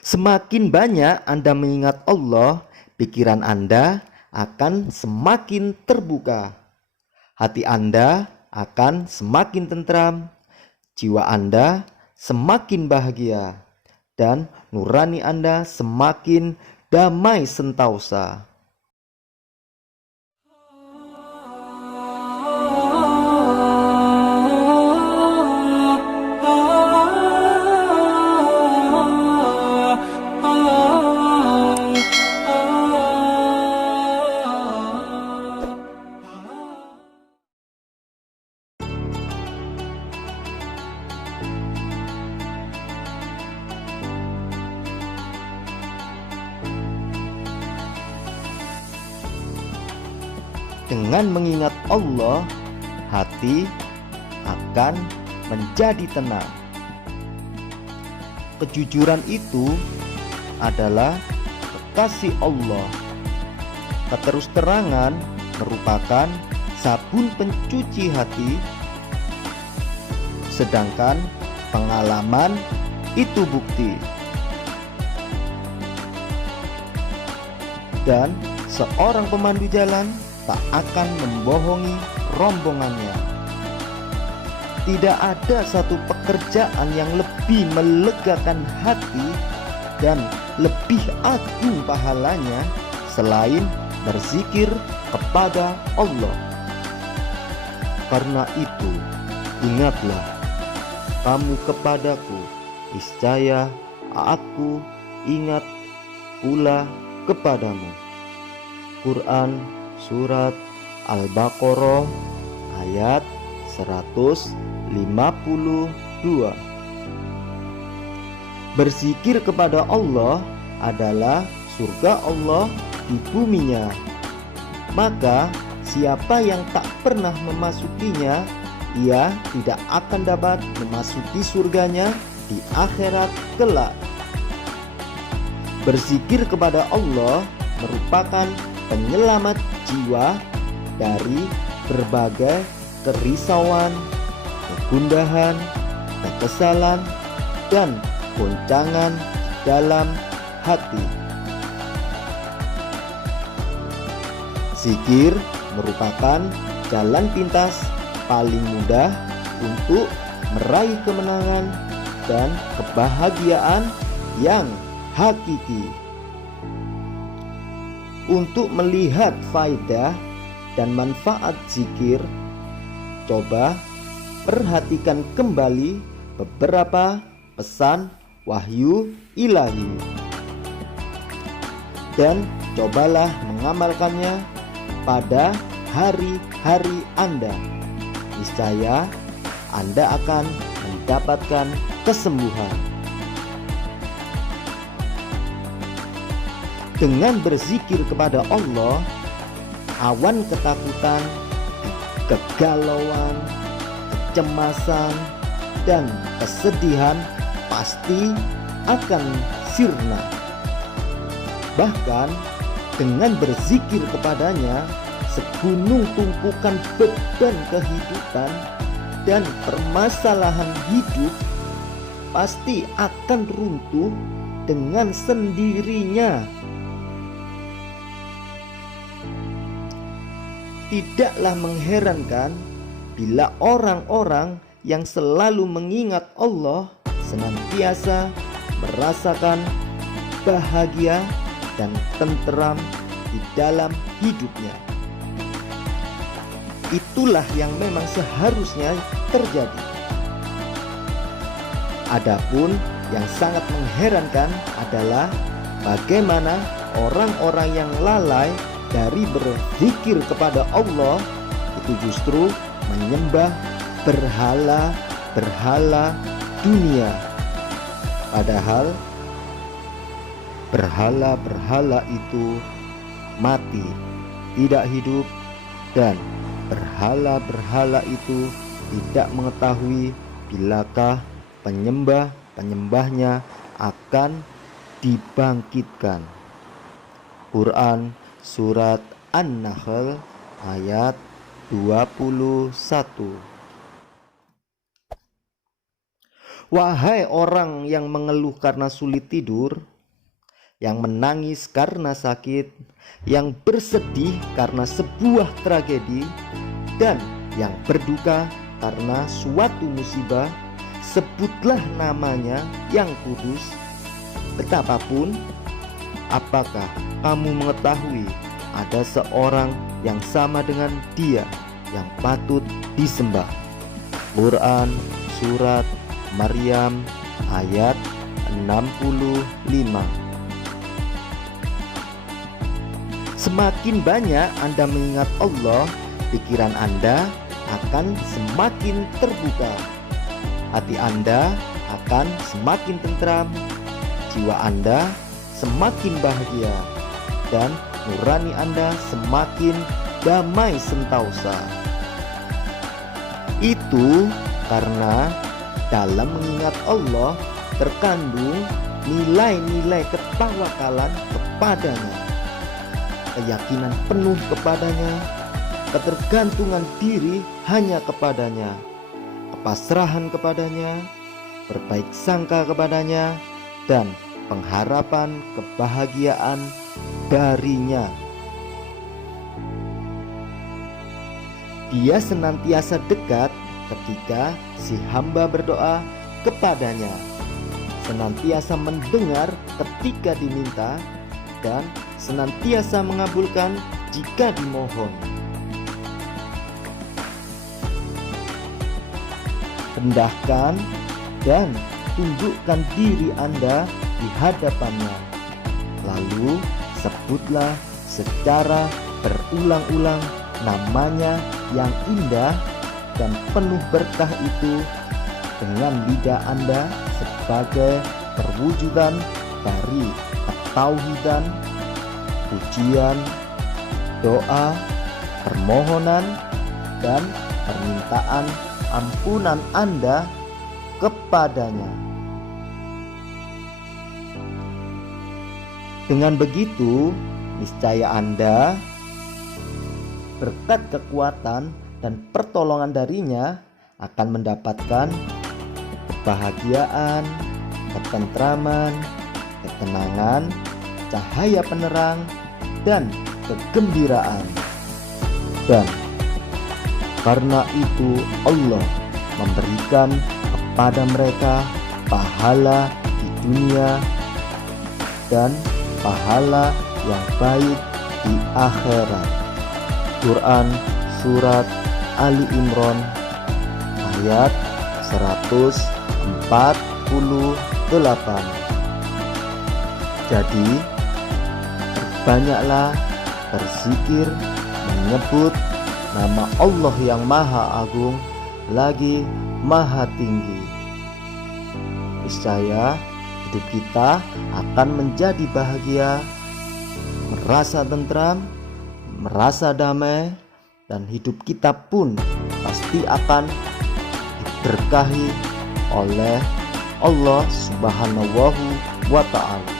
Semakin banyak Anda mengingat Allah, pikiran Anda akan semakin terbuka. Hati Anda akan semakin tentram, jiwa Anda semakin bahagia, dan nurani Anda semakin damai sentausa. Dengan mengingat Allah, hati akan menjadi tenang. Kejujuran itu adalah kekasih Allah. Keterus-terangan merupakan sabun pencuci hati, sedangkan pengalaman itu bukti. Dan seorang pemandu jalan tak akan membohongi rombongannya. Tidak ada satu pekerjaan yang lebih melegakan hati dan lebih agung pahalanya selain berzikir kepada Allah. Karena itu, ingatlah kamu kepadaku, niscaya aku ingat pula kepadamu. Quran Surat Al-Baqarah ayat 152. Berzikir kepada Allah adalah surga Allah di buminya. Maka siapa yang tak pernah memasukinya, ia tidak akan dapat memasuki surganya di akhirat kelak. Berzikir kepada Allah merupakan penyelamat jiwa dari berbagai kerisauan, kegundahan, kekesalan, dan goncangan dalam hati. Zikir merupakan jalan pintas paling mudah untuk meraih kemenangan dan kebahagiaan yang hakiki. Untuk melihat faedah dan manfaat zikir, coba perhatikan kembali beberapa pesan wahyu ilahi dan cobalah mengamalkannya pada hari-hari Anda. Niscaya Anda akan mendapatkan kesembuhan. Dengan berzikir kepada Allah, awan ketakutan, kegalauan, kecemasan, dan kesedihan pasti akan sirna. Bahkan dengan berzikir kepadanya, segunung tumpukan beban kehidupan dan permasalahan hidup pasti akan runtuh dengan sendirinya. Tidaklah mengherankan bila orang-orang yang selalu mengingat Allah senantiasa merasakan bahagia dan tenteram di dalam hidupnya. Itulah yang memang seharusnya terjadi. Adapun yang sangat mengherankan adalah bagaimana orang-orang yang lalai dari berzikir kepada Allah itu justru menyembah berhala-berhala dunia. Padahal berhala-berhala itu mati, tidak hidup, dan berhala-berhala itu tidak mengetahui bilakah penyembah-penyembahnya akan dibangkitkan. Quran Surat An-Nahl ayat 21. Wahai orang yang mengeluh karena sulit tidur, yang menangis karena sakit, yang bersedih karena sebuah tragedi, dan yang berduka karena suatu musibah, sebutlah namanya yang kudus. Betapapun, apakah kamu mengetahui ada seorang yang sama dengan Dia yang patut disembah? Quran Surat Maryam ayat 65. Semakin banyak Anda mengingat Allah, pikiran Anda akan semakin terbuka, hati Anda akan semakin tentram, jiwa Anda semakin bahagia, dan nurani Anda semakin damai sentosa. Itu karena dalam mengingat Allah terkandung nilai-nilai ketawakalan kepadanya, keyakinan penuh kepadanya, ketergantungan diri hanya kepadanya, kepasrahan kepadanya, berbaik sangka kepadanya, dan pengharapan kebahagiaan darinya. Dia senantiasa dekat ketika si hamba berdoa kepadanya, senantiasa mendengar ketika diminta, dan senantiasa mengabulkan jika dimohon. Rendahkan dan tundukkan diri Anda di hadapannya, lalu sebutlah secara berulang-ulang namanya yang indah dan penuh berkah itu dengan lidah Anda sebagai perwujudan dari ketauhidan, pujian, doa, permohonan, dan permintaan ampunan Anda kepadanya. Dengan begitu, niscaya Anda berkat kekuatan dan pertolongan darinya akan mendapatkan kebahagiaan, ketentraman, ketenangan, cahaya penerang, dan kegembiraan. Dan karena itu Allah memberikan kepada mereka pahala di dunia dan pahala yang baik di akhirat. Quran Surat Ali Imran ayat 148. Jadi banyaklah berzikir, menyebut nama Allah yang Maha Agung lagi Maha Tinggi. Niscaya hidup kita akan menjadi bahagia, merasa tentram, merasa damai, dan hidup kita pun pasti akan diberkahi oleh Allah Subhanahu wa Ta'ala.